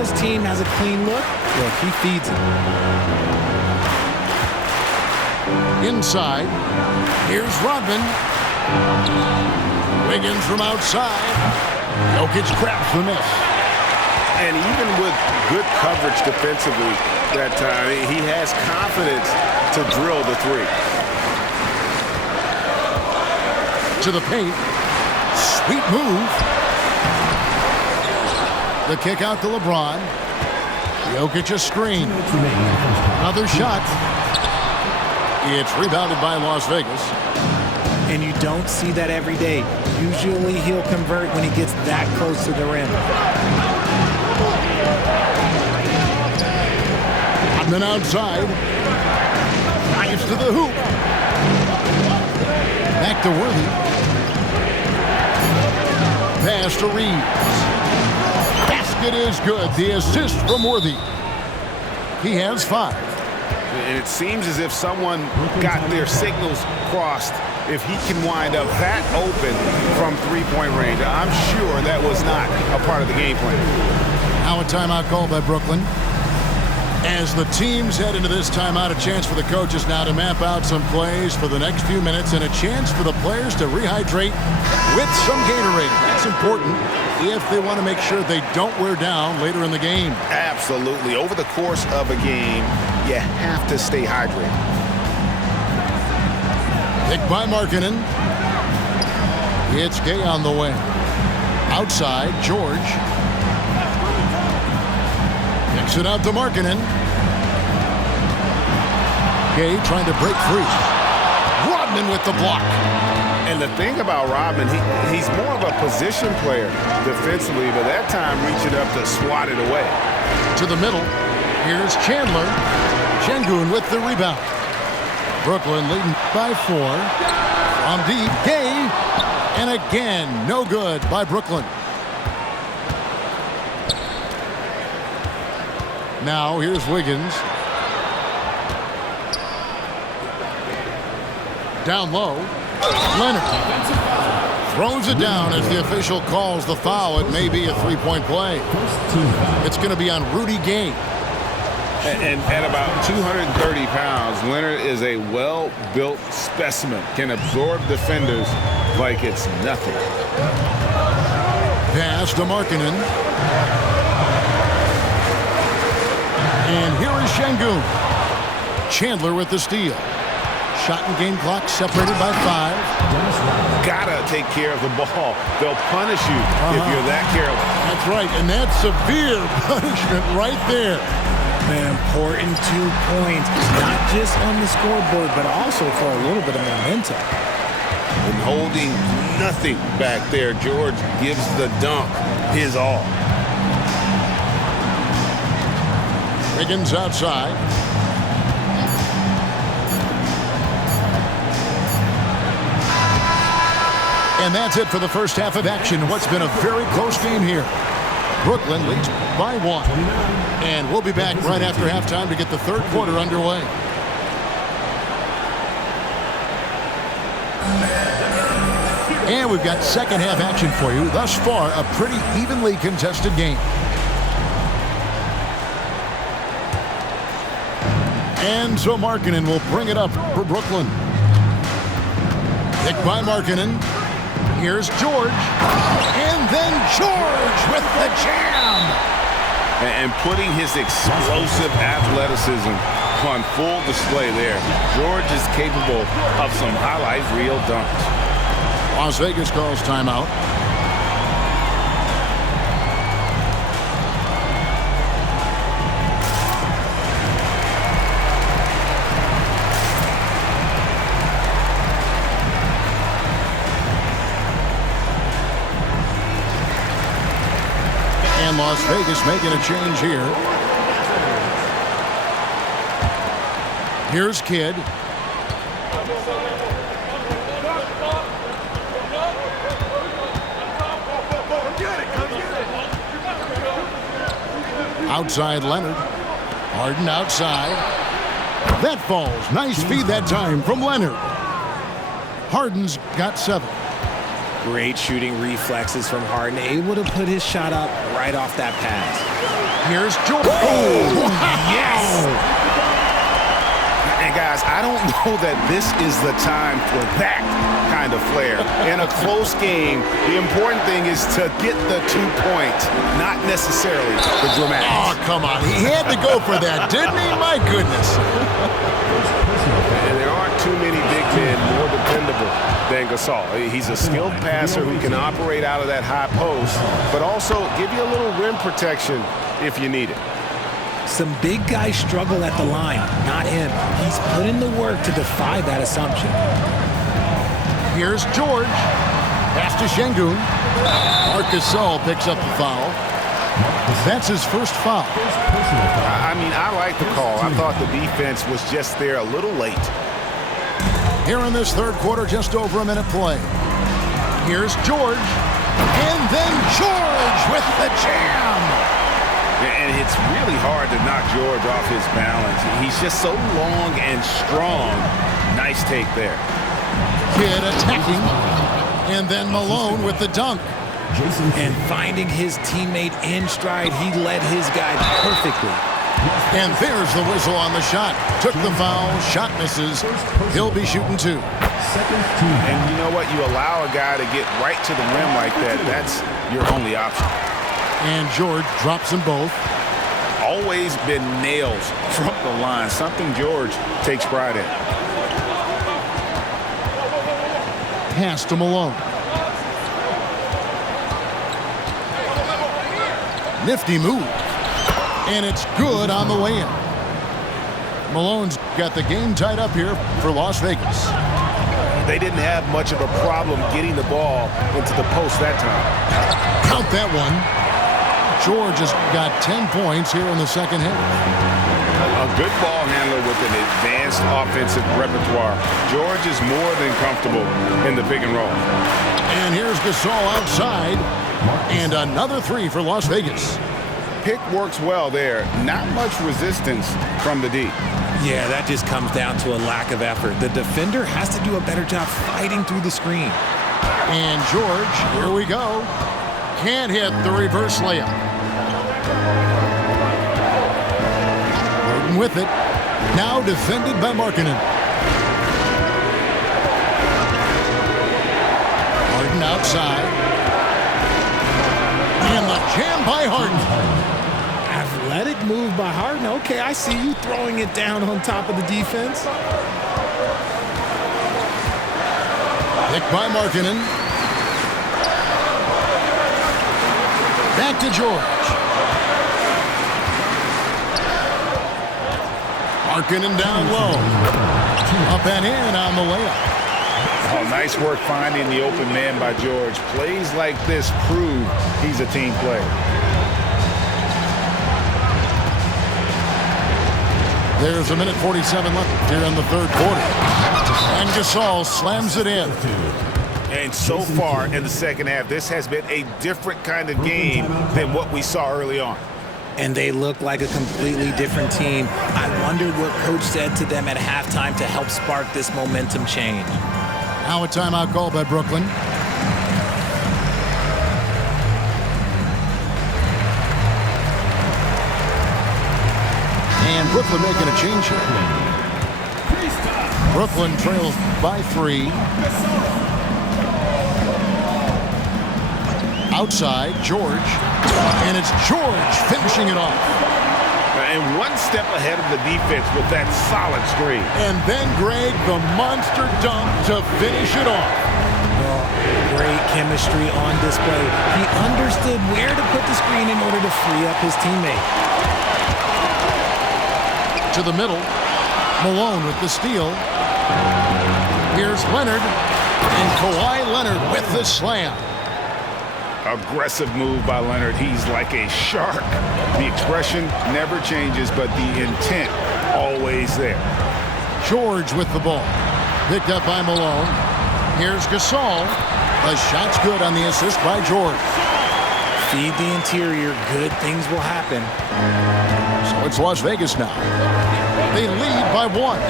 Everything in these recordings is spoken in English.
his team has a clean look, look, he feeds it. Inside, here's Rodman. Wiggins from outside. Jokic grabs the miss. And even with good coverage defensively that time, he has confidence to drill the three. To the paint. Sweet move. The kick out to LeBron. Jokic a screen. Another shot. It's rebounded by Las Vegas. And you don't see that every day. Usually he'll convert when he gets that close to the rim. And then outside. Drives to the hoop. Back to Worthy. Pass to Reeves. Basket is good. The assist from Worthy. He has 5. And it seems as if someone got their signals crossed if he can wind up that open from three-point range. I'm sure that was not a part of the game plan. Now a timeout called by Brooklyn. As the teams head into this timeout, a chance for the coaches now to map out some plays for the next few minutes and a chance for the players to rehydrate with some Gatorade. That's important if they want to make sure they don't wear down later in the game. Absolutely. Over the course of a game, you have to stay hydrated. Pick by Markkanen. It's Gay on the way. Outside, George. Kicks it out to Markkanen. Gay trying to break free. Rodman with the block. And the thing about Rodman, he's more of a position player defensively, but that time reaching up to swat it away. To the middle. Here's Chandler. Şengün with the rebound. Brooklyn leading by 4. From deep, Gay. And again, no good by Brooklyn. Now here's Wiggins. Down low. Leonard throws it down as the official calls the foul. It may be a three-point play. It's going to be on Rudy Gay. And at about 230 pounds, Leonard is a well-built specimen. Can absorb defenders like it's nothing. Pass to Markkanen. And here is Şengün. Chandler with the steal. Shot and game clock separated by 5. Gotta take care of the ball. They'll punish you if you're that careless. That's right, and that's severe punishment right there. An important 2 points, not just on the scoreboard, but also for a little bit of momentum. And holding nothing back there, George gives the dunk his all. Wiggins outside. And that's it for the first half of action. What's been a very close game here. Brooklyn leads by 1. And we'll be back right after halftime to get the third quarter underway. And we've got second half action for you. Thus far, a pretty evenly contested game. And so Markkanen will bring it up for Brooklyn. Picked by Markkanen. Here's George. And then George with the jam. And putting his explosive athleticism on full display there. George is capable of some highlight reel dunks. Las Vegas calls timeout. And Las Vegas making a change here. Here's Kidd. Outside Leonard. Harden outside. That falls. Nice feed that time from Leonard. Harden's got 7. Great shooting reflexes from Harden, able to put his shot up right off that pass. Here's George. Oh, wow. yes! And guys, I don't know that this is the time for that kind of flair. In a close game, the important thing is to get the 2 points, not necessarily the dramatics. Oh, come on. He had to go for that, didn't he? My goodness. And there aren't too many big men more dependable than Gasol. He's a skilled passer who can operate out of that high post, but also give you a little rim protection if you need it. Some big guys struggle at the line, not him. He's put in the work to defy that assumption. Here's George. Pass to Şengün. Gasol picks up the foul. That's his first foul. I mean, I like the call. I thought the defense was just there a little late. Here in this third quarter, just over a minute play. Here's George. And then George with the jam. And it's really hard to knock George off his balance. He's just so long and strong. Nice take there. Kidd attacking. And then Malone with the dunk. And finding his teammate in stride, he led his guy perfectly. And there's the whistle on the shot. Took the foul, shot misses. He'll be shooting 2. And you know what? You allow a guy to get right to the rim like that. That's your only option. And George drops them both. Always been nails from the line. Something George takes pride in. Pass to Malone. Nifty move. And it's good on the way in. Malone's got the game tied up here for Las Vegas. They didn't have much of a problem getting the ball into the post that time. Count that one. George has got 10 points here in the second half. A good ball handler with an advanced offensive repertoire. George is more than comfortable in the pick and roll. And here's Gasol outside. And another 3 for Las Vegas. Pick works well there. Not much resistance from the D. Yeah, that just comes down to a lack of effort. The defender has to do a better job fighting through the screen. And George, here we go. Can't hit the reverse layup. Burton with it. Now defended by Markkanen. Harden outside. And the jam by Harden. Athletic move by Harden. Okay, I see you throwing it down on top of the defense. Pick by Markkanen. Back to George. Markkanen down low. Up and in on the layup. Oh, nice work finding the open man by George. Plays like this prove he's a team player. There's a minute 47 left here in the third quarter. And Gasol slams it in. And so far in the second half, this has been a different kind of game than what we saw early on. And they look like a completely different team. I wondered what coach said to them at halftime to help spark this momentum change. Now a timeout call by Brooklyn. And Brooklyn making a change here. Brooklyn trails by 3. Outside, George. And it's George finishing it off. And one step ahead of the defense with that solid screen. And then Greg, the monster dunk to finish it off. Well, great chemistry on display. He understood where to put the screen in order to free up his teammate. To the middle. Malone with the steal. Here's Leonard. And Kawhi Leonard with the slam. Aggressive move by Leonard. He's like a shark. The expression never changes, but the intent always there. George with the ball. Picked up by Malone. Here's Gasol. The shot's good on the assist by George. Feed the interior. Good things will happen. So it's Las Vegas now. They lead by 1.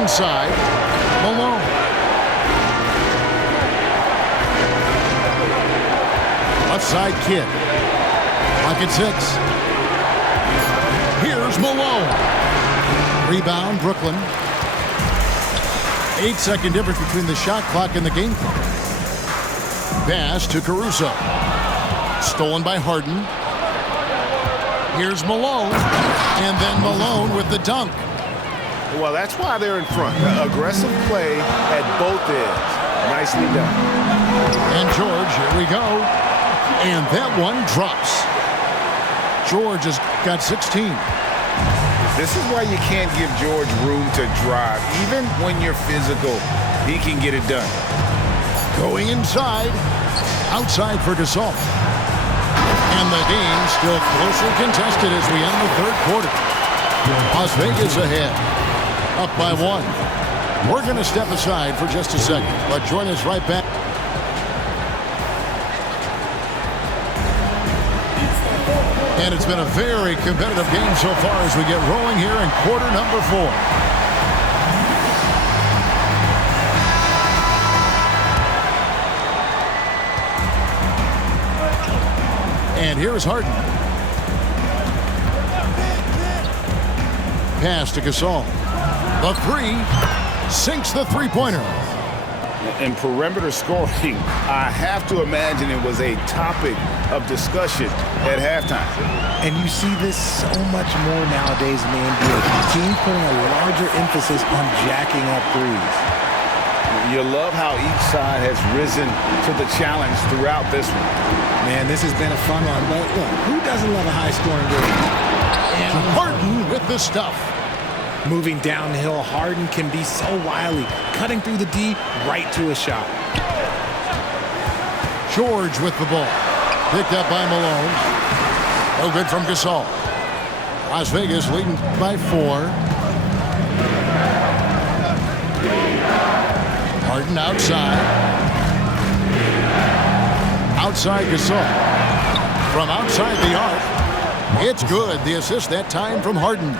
Inside, Malone. Left side kid. Pocket 6. Here's Malone. Rebound, Brooklyn. 8-second difference between the shot clock and the game clock. Pass to Caruso. Stolen by Harden. Here's Malone. And then Malone with the dunk. Well, that's why they're in front. Aggressive play at both ends. Nicely done. And George, here we go. And that one drops. George has got 16. This is why you can't give George room to drive. Even when you're physical, he can get it done. Going inside. Outside for Gasol. And the game still closely contested as we end the third quarter. Las Vegas ahead. Up by 1. We're going to step aside for just a second, but join us right back. And it's been a very competitive game so far as we get rolling here in quarter number 4. And here is Harden. Pass to Gasol. The 3 sinks the three-pointer. In perimeter scoring, I have to imagine it was a topic of discussion at halftime. And you see this so much more nowadays in the NBA. Teams putting a larger emphasis on jacking up threes. You love how each side has risen to the challenge throughout this one. Man, this has been a fun one. But look, who doesn't love a high-scoring game? And Harden with the stuff. Moving downhill, Harden can be so wily, cutting through the D right to a shot. George with the ball. Picked up by Malone. No good from Gasol. Las Vegas leading by 4. Harden outside. Outside Gasol. From outside the arc. It's good. The assist that time from Harden.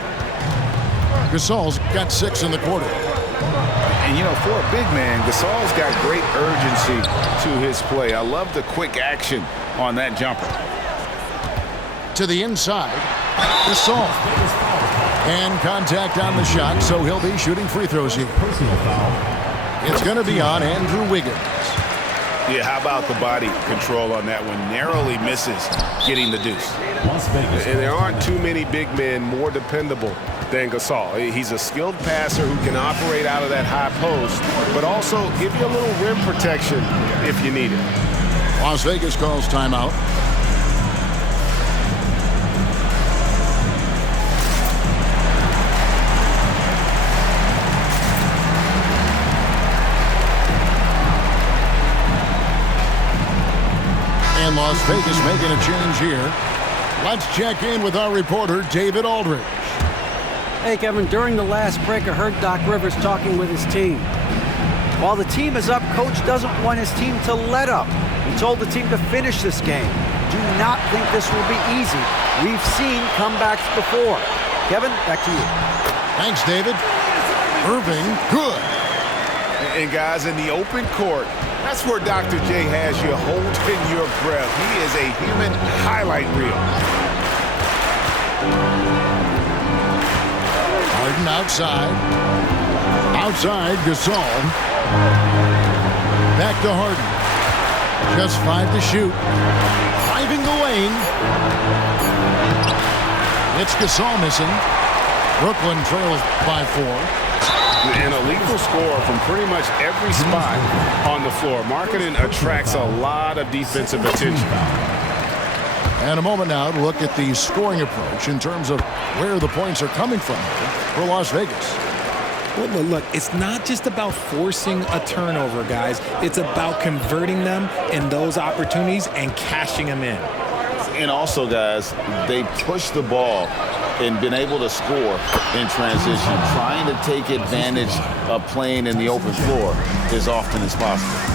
Gasol's got 6 in the quarter. And, you know, for a big man, Gasol's got great urgency to his play. I love the quick action on that jumper. To the inside, Gasol. And contact on the shot, so he'll be shooting free throws here. Personal foul. It's going to be on Andrew Wiggins. Yeah, how about the body control on that one? Narrowly misses getting the deuce. Las Vegas. And there aren't too many big men more dependable than Gasol. He's a skilled passer who can operate out of that high post, but also give you a little rim protection if you need it. Las Vegas calls timeout. And Las Vegas making a change here. Let's check in with our reporter, David Aldridge. Hey, Kevin, during the last break, I heard Doc Rivers talking with his team. While the team is up, Coach doesn't want his team to let up. He told the team to finish this game. Do not think this will be easy. We've seen comebacks before. Kevin, back to you. Thanks, David. Irving, good. And guys, in the open court, that's where Dr. J has you holding your breath. He is a human highlight reel. Harden outside. Outside, Gasol. Back to Harden. Just 5 to shoot. Driving the lane. It's Gasol missing. Brooklyn trails by 4. And a lethal score from pretty much every spot on the floor. Marketing attracts a lot of defensive attention. And a moment now to look at the scoring approach in terms of where the points are coming from for Las Vegas. Well, look, it's not just about forcing a turnover, guys. It's about converting them in those opportunities and cashing them in. And also, guys, they push the ball and been able to score in transition, trying to take advantage of playing in the open floor as often as possible.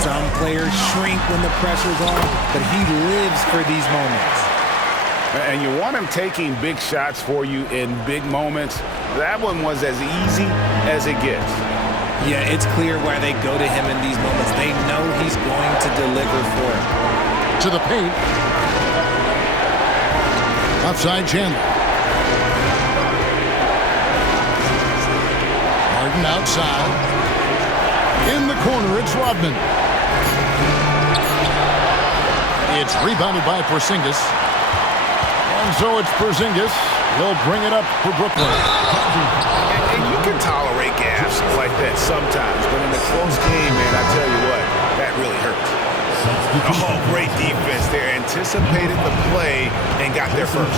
Some players shrink when the pressure's on, but he lives for these moments. And you want him taking big shots for you in big moments. That one was as easy as it gets. Yeah, it's clear why they go to him in these moments. They know he's going to deliver for it. To the paint. Outside Chandler. Harden outside. In the corner, it's Rodman. It's rebounded by Porzingis. And so it's Porzingis. He'll bring it up for Brooklyn. And you can tolerate gaps like that sometimes, but in a close game, man, I tell you what, that really hurts. Oh, great defense there. Anticipated the play and got there first.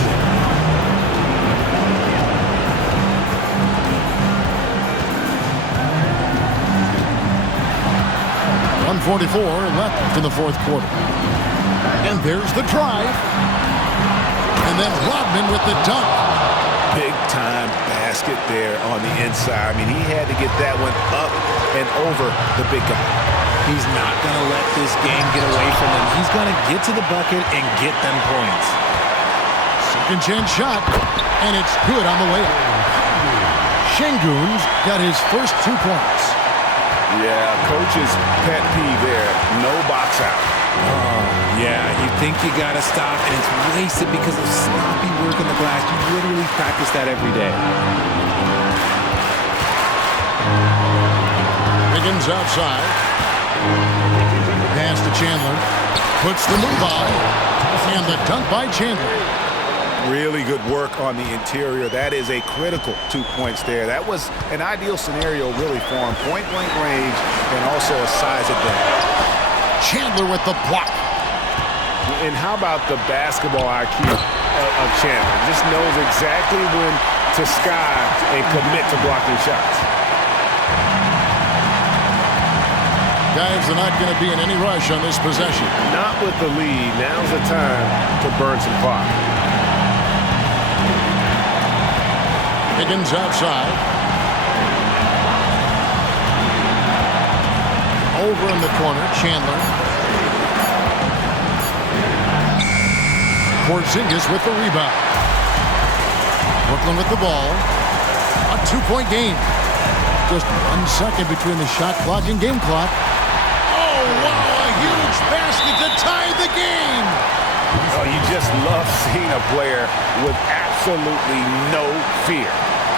.144 left in the fourth quarter. And there's the drive. And then Rodman with the dunk. Big-time basket there on the inside. I mean, he had to get that one up and over the big guy. He's not going to let this game get away from him. He's going to get to the bucket and get them points. Second chance shot, and it's good on the way up. Şengün's got his first 2 points. Yeah, coach's pet peeve there. No box out. Oh, yeah, you think you got to stop, and it's wasted because of sloppy work in the glass. You literally practice that every day. Higgins outside. Pass to Chandler. Puts the move on. And the dunk by Chandler. Really good work on the interior. That is a critical 2 points there. That was an ideal scenario really for him. Point-blank range and also a size advantage. Chandler with the block. And how about the basketball IQ of Chandler? Just knows exactly when to sky and commit to blocking shots. Guys are not going to be in any rush on this possession. Not with the lead. Now's the time to burn some clock. Higgins outside. Over in the corner, Chandler. Porzingis with the rebound. Brooklyn with the ball. A 2-point game. Just 1 second between the shot clock and game clock. Oh, wow, a huge basket to tie the game. Oh, you just love seeing a player with absolutely no fear.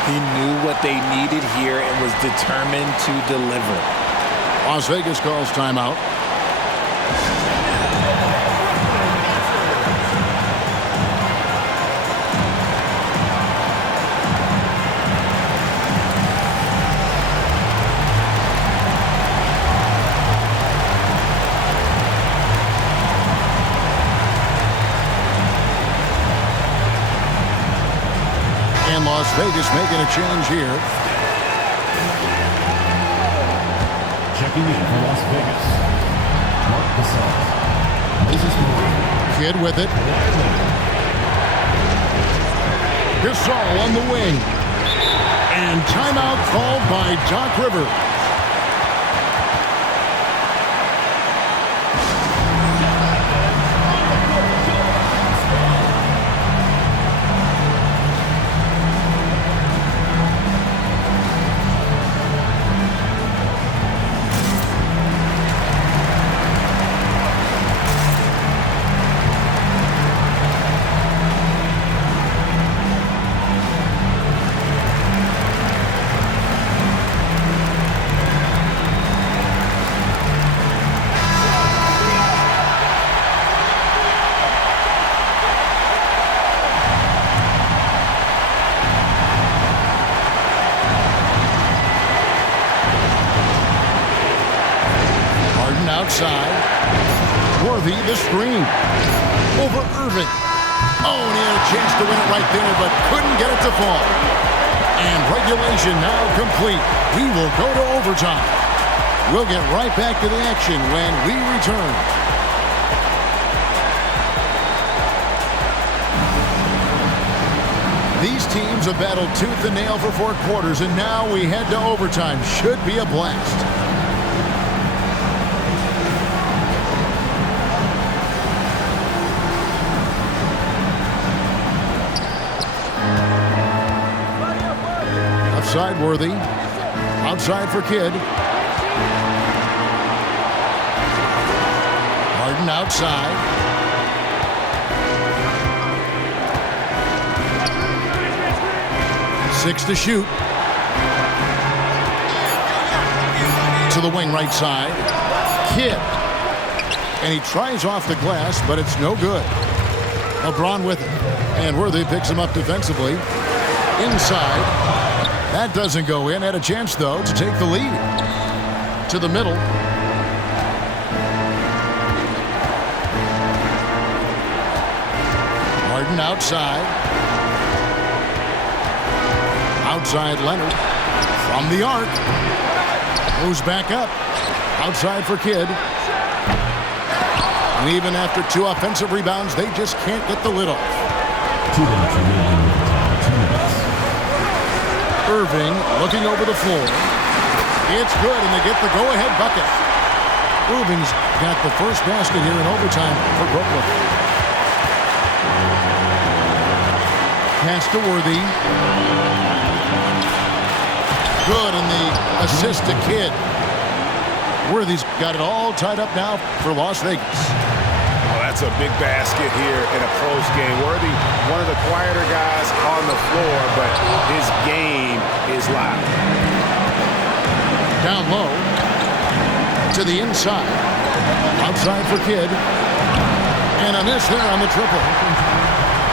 He knew what they needed here and was determined to deliver. Las Vegas calls timeout. And Las Vegas making a change here. Checking in for Las Vegas. Mark Gasol. Kid with it. Gasol on the wing. And timeout called by Doc Rivers. Outside. Worthy the screen. Over Irving. Oh, and he had a chance to win it right there, but couldn't get it to fall. And regulation now complete. We will go to overtime. We'll get right back to the action when we return. These teams have battled tooth and nail for 4 quarters, and now we head to overtime. Should be a blast. Outside Worthy. Outside for Kidd. Harden outside. 6 to shoot. To the wing right side. Kidd. And he tries off the glass, but it's no good. LeBron with it. And Worthy picks him up defensively. Inside. That doesn't go in. Had a chance, though, to take the lead. To the middle. Harden outside. Outside Leonard. From the arc. Moves back up. Outside for Kidd. And even after 2 offensive rebounds, they just can't get the lid off. 2 minutes remaining with the time. 2 minutes. Irving looking over the floor. It's good, and they get the go-ahead bucket. Irving's got the first basket here in overtime for Brooklyn. Pass to Worthy. Good, and the assist to Kidd. Worthy's got it all tied up now for Las Vegas. Well, that's a big basket here in a close game. Worthy, one of the quieter guys on the floor, but his game is live. Down low. To the inside. Outside for Kidd. And a miss there on the triple.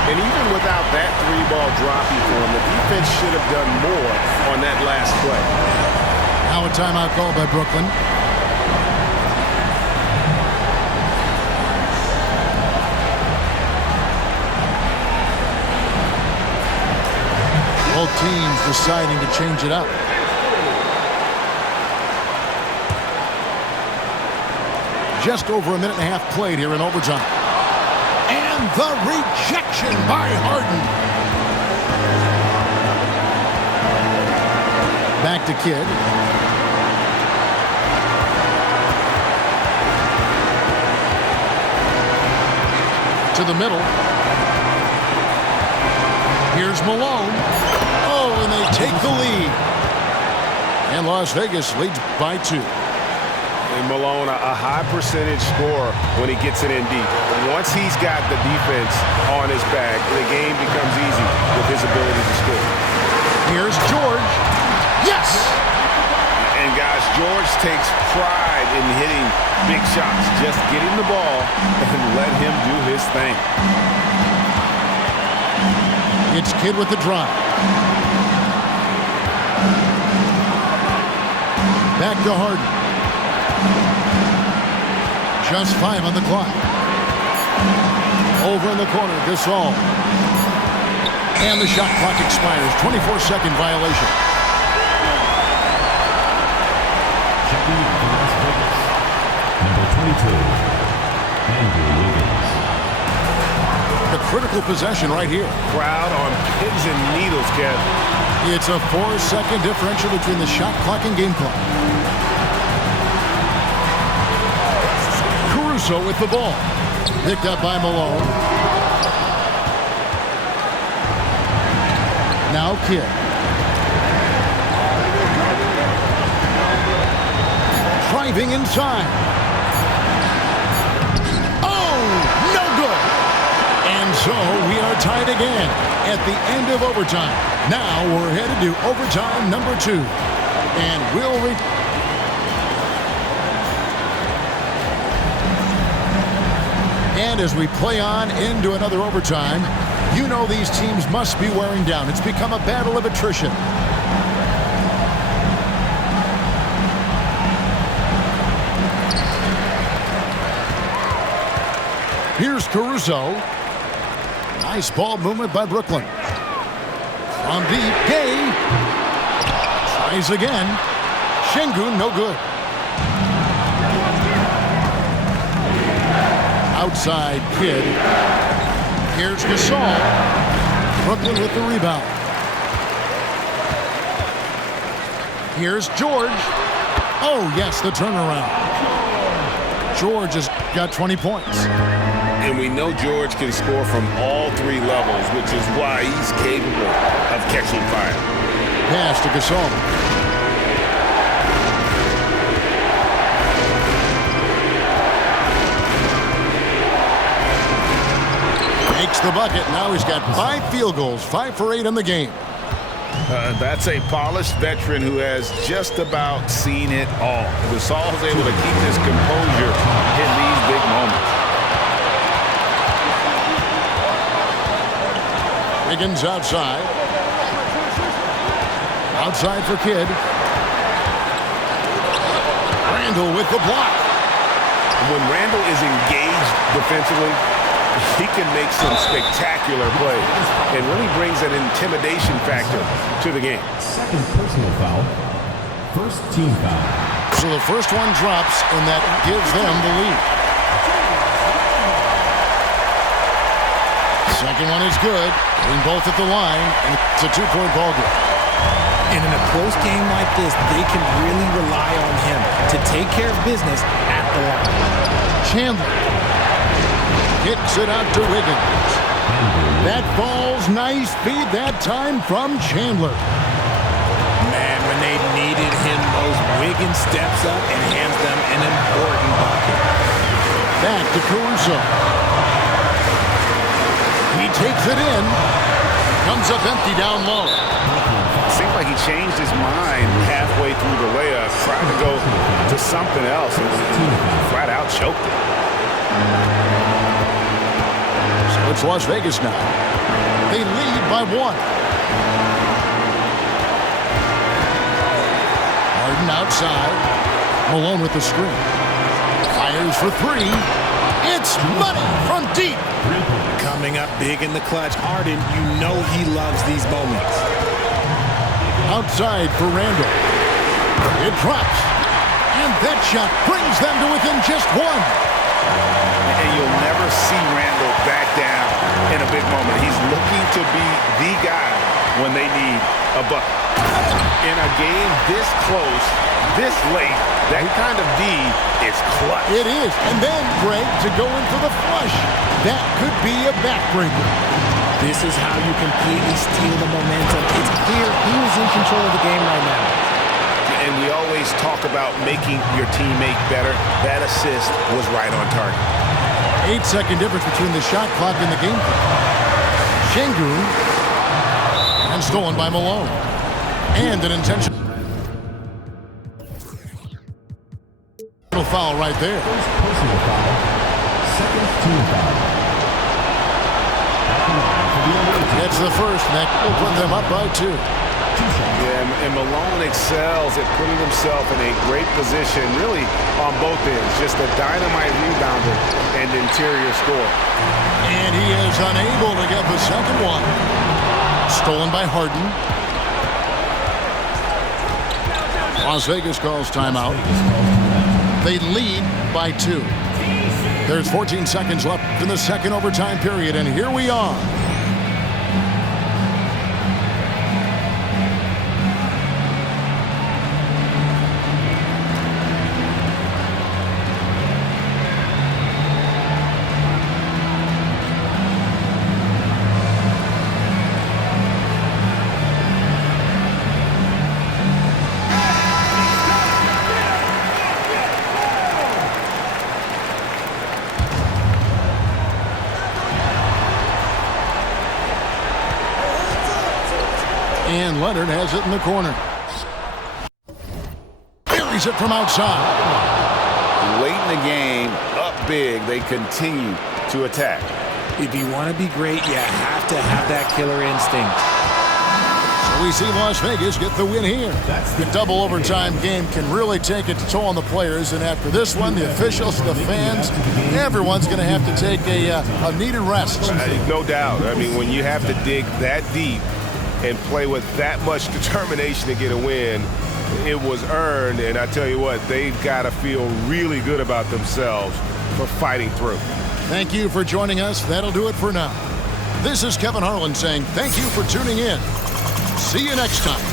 And even without that 3-ball dropping for him, the defense should have done more on that last play. Now a timeout call by Brooklyn. Both teams deciding to change it up. Just over a minute and a half played here in overtime. And the rejection by Harden. Back to Kidd. To the middle. Here's Malone. Oh, and they take the lead. And Las Vegas leads by 2. And Malone, a high percentage scorer when he gets it in deep. Once he's got the defense on his back, the game becomes easy with his ability to score. Here's George. Yes! And guys, George takes pride in hitting big shots. Just get him the ball and let him do his thing. It's Kidd with the drive. Back to Harden. Just 5 on the clock. Over in the corner, Gasol. And the shot clock expires. 24-second violation. Checking in for Las Vegas. Number 22, Andrew Wiggins. The critical possession right here. Crowd on pins and needles, Kev. It's a 4-second differential between the shot clock and game clock. Caruso with the ball. Picked up by Malone. Now Kidd. Driving inside. Oh, no good. And so we are tied again at the end of overtime. Now we're headed to overtime number 2. And we'll And as we play on into another overtime, you know these teams must be wearing down. It's become a battle of attrition. Here's Caruso. Nice ball movement by Brooklyn. From deep, Gay. Tries again. Şengün, no good. Outside Kidd. Here's Gasol. Brooklyn with the rebound. Here's George. Oh, yes, the turnaround. George has got 20 points. And we know George can score from all 3 levels, which is why he's capable of catching fire. Pass to Gasol. Makes the bucket. Now he's got 5 field goals, 5 for 8 in the game. That's a polished veteran who has just about seen it all. Gasol's able to keep his composure in these big moments. Higgins outside. Outside for Kidd. Randall with the block. When Randall is engaged defensively, he can make some spectacular plays and really brings an intimidation factor to the game. Second personal foul. First team foul. So the first one drops, and that gives them the lead. Second one is good. Getting both at the line, and it's a two-point ball game. And in a close game like this, they can really rely on him to take care of business at the line. Chandler kicks it out to Wiggins. That falls. Nice feed that time from Chandler. Man, when they needed him most, Wiggins steps up and hands them an important bucket. Back to Caruso. He takes it in. Comes up empty down low. Seemed like he changed his mind halfway through the layup, tried to go to something else, and flat out choked it. So it's Las Vegas now. They lead by 1. Harden outside. Malone with the screen. Fires for 3. It's money from deep. Coming up big in the clutch, Harden, you know he loves these moments. Outside for Randall. It drops. And that shot brings them to within just 1. And you'll never see Randall back down in a big moment. He's looking to be the guy when they need a bucket. In a game this close, this late, that kind of D is clutch. It is. And then Greg to go in for the flush. That could be a backbreaker. This is how you completely steal the momentum. It's clear he was in control of the game right now. And we always talk about making your teammate better. That assist was right on target. 8-second difference between the shot clock and the game clock. Şengün. And stolen by Malone. And an intentional foul right there. First personal foul. Second team foul. That's the first, and that will put them up by 2. Yeah, and Malone excels at putting himself in a great position, really on both ends. Just a dynamite rebounder and interior scorer. And he is unable to get the second one. Stolen by Harden. Las Vegas calls timeout. They lead by 2. There's 14 seconds left in the second overtime period, and here we are. And Leonard has it in the corner. Buries it from outside. Late in the game, up big, they continue to attack. If you want to be great, you have to have that killer instinct. So we see Las Vegas get the win here. The double overtime game can really take its toll on the players, and after this one, the officials, the fans, everyone's going to have to take a needed rest. No doubt. I mean, when you have to dig that deep and play with that much determination to get a win, it was earned, and I tell you what, they've got to feel really good about themselves for fighting through. Thank you for joining us. That'll do it for now. This is Kevin Harlan saying thank you for tuning in. See you next time.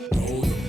Oh,